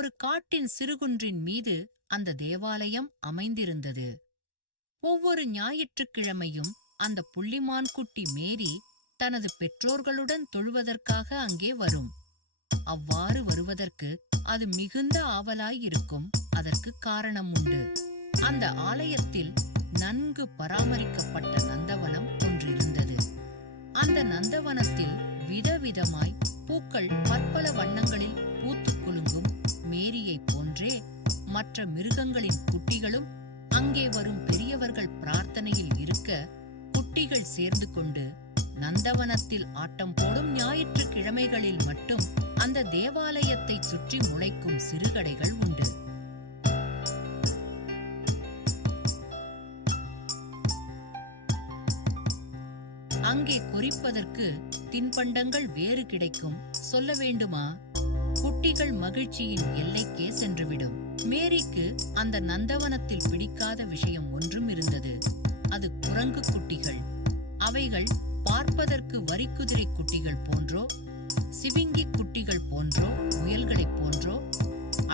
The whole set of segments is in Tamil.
ஒரு காட்டின் சிறுகுன்றின் மீது அந்த தேவாலயம் அமைந்திருந்தது. ஒவ்வொரு ஞாயிற்றுக்கிழமையும் அந்த புள்ளிமான் குட்டி மேரி தனது பெற்றோர்களுடன் தொழுவதற்காக அங்கே வரும். அவ்வாறு வருவதற்கு அது மிகுந்த ஆவலாயிருக்கும். அதற்கு காரணம் உண்டு. அந்த ஆலயத்தில் நன்கு பராமரிக்கப்பட்ட நந்தவனம் ஒன்றிருந்தது. அந்த நந்தவனத்தில் விதவிதமாய் பூக்கள் பற்பல வண்ணங்களில் பூத்து குலுங்கும் மேரியைப் போன்றே மற்ற மிருகங்களின் குட்டிகளும் அங்கே வரும் பெரியவர்கள் பிரார்த்தனையில் இருக்க குட்டிகள் சேர்ந்து கொண்டு நந்தவனத்தில் ஆட்டம் போடும் ஞாயிற்றுக்கிழமைகளில் மட்டும் அந்த தேவாலயத்தை சுற்றி முளைக்கும் சிறுகடைகள் உண்டு. அங்கே குறிப்பதற்கு தின்பண்டங்கள் வேறு கிடைக்கும். சொல்ல வேண்டுமா? குட்டிகள் மகிழ்ச்சியின் எல்லைக்கே சென்றுவிடும். மேரிக்கு அந்த நந்தவனத்தில் பிடிக்காத விஷயம் ஒன்றும் இருந்தது. அது குரங்கு குட்டிகள். அவைகள் பார்ப்பதற்கு வரிக்குதிரை குட்டிகள் போன்றோ சிவிங்கி குட்டிகள் போன்றோ முயல்களைப் போன்றோ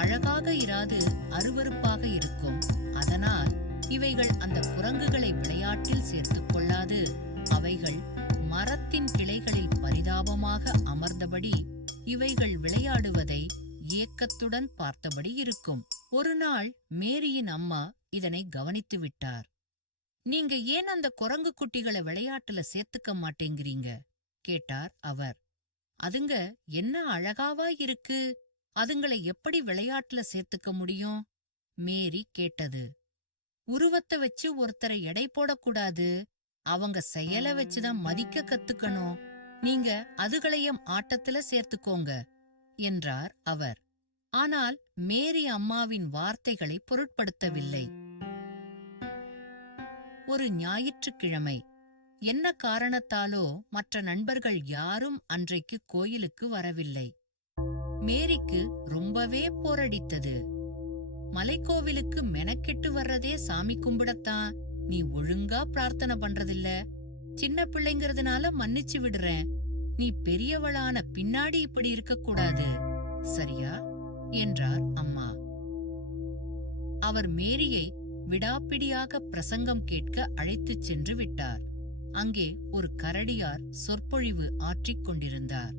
அழகாக இராது அருவருப்பாக இருக்கும். அதனால் இவைகள் அந்த குரங்குகளை விளையாட்டில் சேர்த்துக் கொள்ளாது. அவைகள் மரத்தின் கிளைகளில் பரிதாபமாக அமர்ந்தபடி இவைகள் விளையாடுவதை ஏக்கத்துடன் பார்த்தபடி இருக்கும். ஒரு நாள் மேரியின் அம்மா இதனை கவனித்து விட்டார். நீங்க ஏன் அந்த குரங்கு குட்டிகளை விளையாட்டுல சேர்த்துக்க மாட்டேங்கிறீங்க? கேட்டார் அவர். அதுங்க என்ன அழகாவா இருக்கு, அதுங்களை எப்படி விளையாட்டுல சேர்த்துக்க முடியும்? மேரி கேட்டது. உருவத்தை வச்சு ஒருத்தரை எடை போடக்கூடாது, அவங்க செயலை வச்சுதான் மதிக்க கத்துக்கணும். நீங்க அதுகளையும் ஆட்டத்துல சேர்த்துக்கோங்க என்றார் அவர். ஆனால் மேரி அம்மாவின் வார்த்தைகளை பொருட்படுத்தவில்லை. ஒரு ஞாயிற்றுக்கிழமை என்ன காரணத்தாலோ மற்ற நண்பர்கள் யாரும் அன்றைக்கு கோயிலுக்கு வரவில்லை. மேரிக்கு ரொம்பவே போரடித்தது. மலைக்கோவிலுக்கு மெனக்கெட்டு வர்றதே சாமி கும்பிடத்தான், நீ ஒழுங்கா பிரார்த்தனை பண்றதில்ல. சின்ன பிள்ளைங்கிறதுனால மன்னிச்சு விடுறேன். நீ பெரியவளான பின்னாடி இப்படி இருக்கக்கூடாது, சரியா? என்றார் அம்மா. அவர் மேரியை விடாப்பிடியாக பிரசங்கம் கேட்க அழைத்துச் சென்று விட்டார். அங்கே ஒரு கரடியார் சொற்பொழிவு ஆற்றிக் கொண்டிருந்தார்.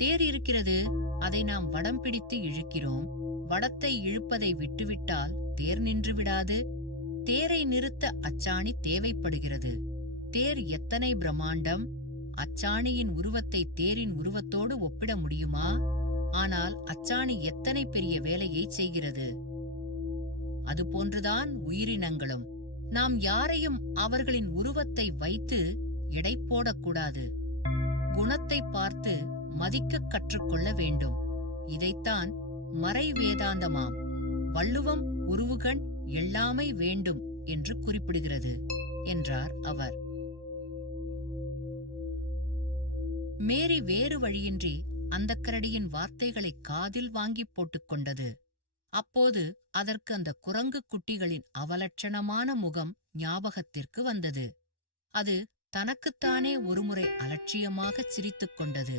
தேர் இருக்கிறது, அதை நாம் வடம் பிடித்து இழுக்கிறோம். வடத்தை இழுப்பதை விட்டுவிட்டால் தேர் நின்று விடாது. தேரை நிறுத்த அச்சாணி தேவைப்படுகிறது. தேர் எத்தனை பிரம்மாண்டம்! அச்சாணியின் உருவத்தை தேரின் உருவத்தோடு ஒப்பிட முடியுமா? ஆனால் அச்சாணி எத்தனை பெரிய வேலையை செய்கிறது! அதுபோன்றுதான் உயிரினங்களும். நாம் யாரையும் அவர்களின் உருவத்தை வைத்து எடை போடக்கூடாது. குணத்தை பார்த்து மதிக்க கற்றுக்கொள்ள வேண்டும். இதைத்தான் மறை வேதாந்தமாம் வள்ளுவம் உருவுகண் எல்லாமை வேண்டும் என்று குறிப்பிடுகிறது என்றார் அவர். மேரி வேறு வழியின்றி அந்த கரடியின் வார்த்தைகளை காதில் வாங்கி போட்டுக்கொண்டது. அப்போது அதற்கு அந்த குரங்கு குட்டிகளின் அவலட்சணமான முகம் ஞாபகத்திற்கு வந்தது. அது தனக்குத்தானே ஒருமுறை அலட்சியமாகச் சிரித்துக் கொண்டது.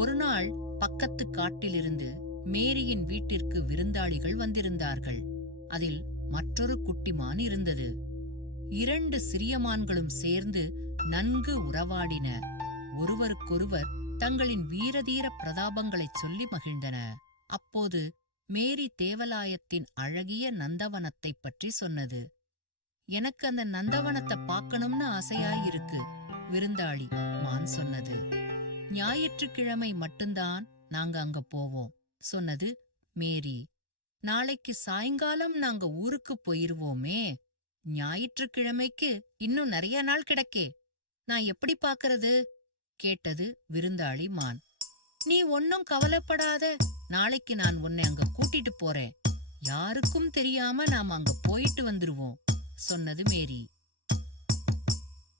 ஒருநாள் பக்கத்து காட்டிலிருந்து மேரியின் வீட்டிற்கு விருந்தாளிகள் வந்திருந்தார்கள். அதில் மற்றொரு குட்டிமான் இருந்தது. 2 சிறிய மான்களும் சேர்ந்து நன்கு உறவாடின. ஒருவருக்கொருவர் தங்களின் வீரதீர பிரதாபங்களைச் சொல்லி மகிழ்ந்தன. அப்போது மேரி தேவலாயத்தின் அழகிய நந்தவனத்தைப் பற்றி சொன்னது. எனக்கு அந்த நந்தவனத்தை பார்க்கணும்னு ஆசையாயிருக்கு, விருந்தாளி மான் சொன்னது. ஞாயிற்றுக்கிழமை மட்டும்தான் நாங்க அங்க போவோம் சொன்னது மேரி. நாளைக்கு சாயங்காலம் நாங்க ஊருக்கு போயிருவோமே. ஞாயிற்றுக்கிழமைக்கு இன்னும் நிறைய நாள் கிடக்கே, நான் எப்படி பாக்கறது? கேட்டது விருந்தாளி மான். நீ ஒன்னும் கவலைப்படாத, நாளைக்கு நான் உன்னை அங்க கூட்டிட்டு போறேன். யாருக்கும் தெரியாம நாம அங்க போயிட்டு வந்துருவோம் சொன்னது மேரி.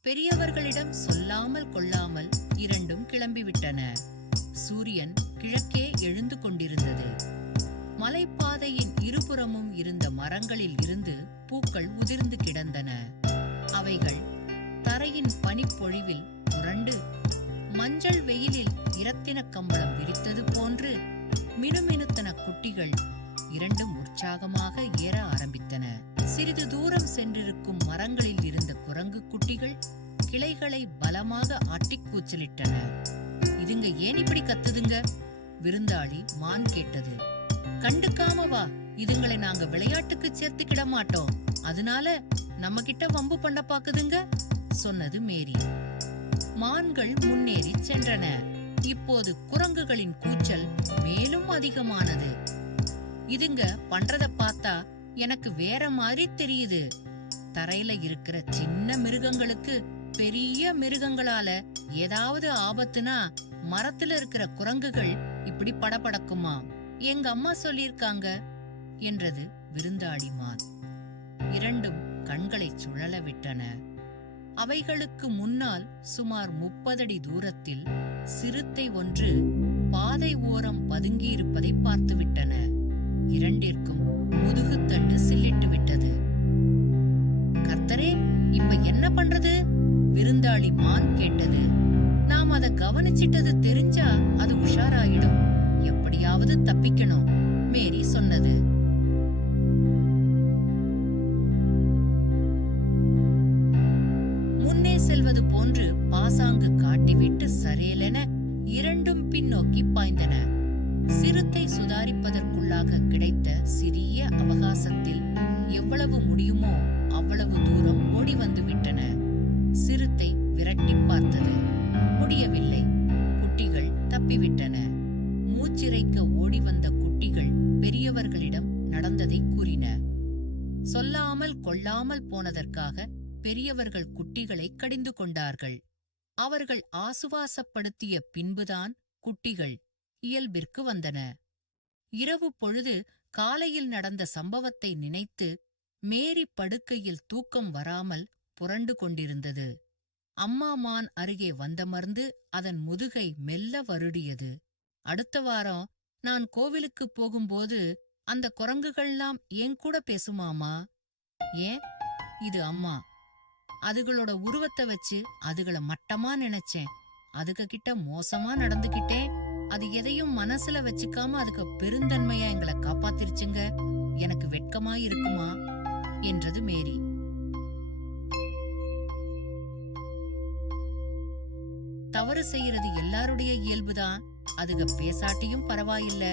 பெரியவர்களிடம் சொல்லாமல் கொள்ளாமல் இரண்டும் கிளம்பிவிட்டன. சூரியன் கிழக்கே எழுந்து கொண்டிருந்தது. மலைப்பாதையின் இருபுறமும் இருந்த மரங்களில் இருந்து பூக்கள் உதிர்ந்து கிடந்தன. அவைகள் தரையின் பனிப்பொழிவில் புரண்டு மஞ்சள் வெயிலில் இரத்தின கம்பளம் விரித்தது போன்று மினுமினுத்தன குட்டிகள் இரண்டும் உற்சாகமாக ஏற ஆரம்பித்தன. சிறிது தூரம் சென்றிருக்கும் மரங்களில் இருந்த குரங்கு குட்டிகள் கிளைகளை பலமாக ஆட்டிக் கூச்சலிட்டன. இதுங்க ஏன் இப்படி கத்துதுங்க? விருந்தாளி மான் கேட்டது. கண்டுக்காம வா, இதுங்களை நாங்க விளையாட்டுக்கு சேர்த்துக்கிட மாட்டோம், அதனால நம்ம கிட்ட வம்பு பண்ண பாக்குதுங்க, சொன்னது மேரி. மான்கள் முன்னேறி சென்றன. இப்போது குரங்குகளின் கூச்சல் மேலும் அதிகமானது. இதுங்க பண்றத பார்த்தா எனக்கு வேற மாதிரி தெரியுது. தரையில இருக்கிற சின்ன மிருகங்களுக்கு பெரிய மிருகங்களால ஏதாவது ஆபத்துனா மரத்துல இருக்கிற குரங்குகள் இப்படி படபடக்குமா? எங்க அம்மா சொல்லிருக்காங்க, என்றது விருந்தாளி மான். இரண்டும் கண்களை சுழல விட்டன. அவைகளுக்கு முன்னால் சுமார் 30 அடி தூரத்தில் சிறுத்தை ஒன்று பாதை ஓரம் பதுங்கியிருப்பதை பார்த்துவிட்டன. இரண்டிற்கும் முதுகுத்தண்டு சில்லிட்டு விட்டது. கர்த்தரே, இப்ப என்ன பண்றது? விருந்தாளி மான் கேட்டது. நாம் அத கவனிச்சிட்டது தெரிஞ்சா அது உஷாராயிடும், எப்படியாவது தப்பிக்கணும், மேரி சொன்னது. முன்னே செல்வது போன்று பாசாங்கு காட்டிவிட்டு சரேலென இரண்டும் பின்னோக்கி பாய்ந்தன. சிறுத்தை சுதாரிப்பதற்குள்ளாக கிடைத்த சிறிய அவகாசத்தில் எவ்வளவு முடியுமோ அவ்வளவு தூரம் ஓடி வந்து விட்டன. சிறுத்தை விரட்டி பார்த்தது, முடியவில்லை. குட்டிகள் தப்பிவிட்டன. மூச்சிறைக்க ஓடி வந்த குட்டிகள் பெரியவர்களிடம் நடந்ததை கூறின. சொல்லாமல் கொள்ளாமல் போனதற்காக பெரியவர்கள் குட்டிகளை கடிந்து கொண்டார்கள். அவர்கள் ஆசுவாசப்படுத்திய பின்புதான் குட்டிகள் இயல்பிற்கு வந்தன. இரவு பொழுது காலையில் நடந்த சம்பவத்தை நினைத்து மேரி படுக்கையில் தூக்கம் வராமல் புரண்டு கொண்டிருந்தது. அம்மா மான் அருகே வந்தமர்ந்து அதன் முதுகை மெல்ல வருடியது. அடுத்த வாரம் நான் கோவிலுக்கு போகும்போது அந்த குரங்குகள்லாம் என் கூட பேசுமாமா? ஏன்? இது அம்மா. அதுகளோட உருவத்தை வச்சு அதுகளை மட்டமா நினைச்சேன். அதுக கிட்ட மோசமா நடந்துகிட்டேன். அது எதையும் மனசுல வச்சுக்காம அதுக்கு பெருந்தன்மையா எங்களை காப்பாத்திருச்சுங்க. எனக்கு வெட்கமா இருக்குமா, என்றது மேரி. தவறு செய்யறது எல்லாருடைய இயல்புதான். அதுக பேசாட்டியும் பரவாயில்ல,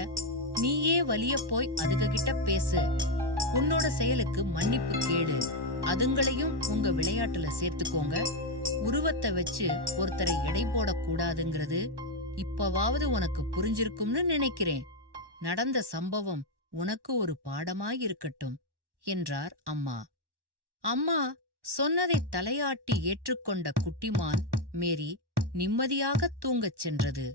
நீயே வலிய போய் அதுக கிட்ட பேசு. உன்னோட செயலுக்கு மன்னிப்பு கேளு. அதுங்களையும் உங்க விளையாட்டுல சேர்த்துக்கோங்க. உருவத்தை வச்சு ஒருத்தரை எடை போடக்கூடாதுங்கிறது இப்பவாவது உனக்கு புரிஞ்சிருக்கும்னு நினைக்கிறேன். நடந்த சம்பவம் உனக்கு ஒரு பாடமாயிருக்கட்டும், என்றார் அம்மா. அம்மா சொன்னதை தலையாட்டி ஏற்றுக்கொண்ட குட்டிமான் மேரி நிம்மதியாக தூங்கச் சென்றது.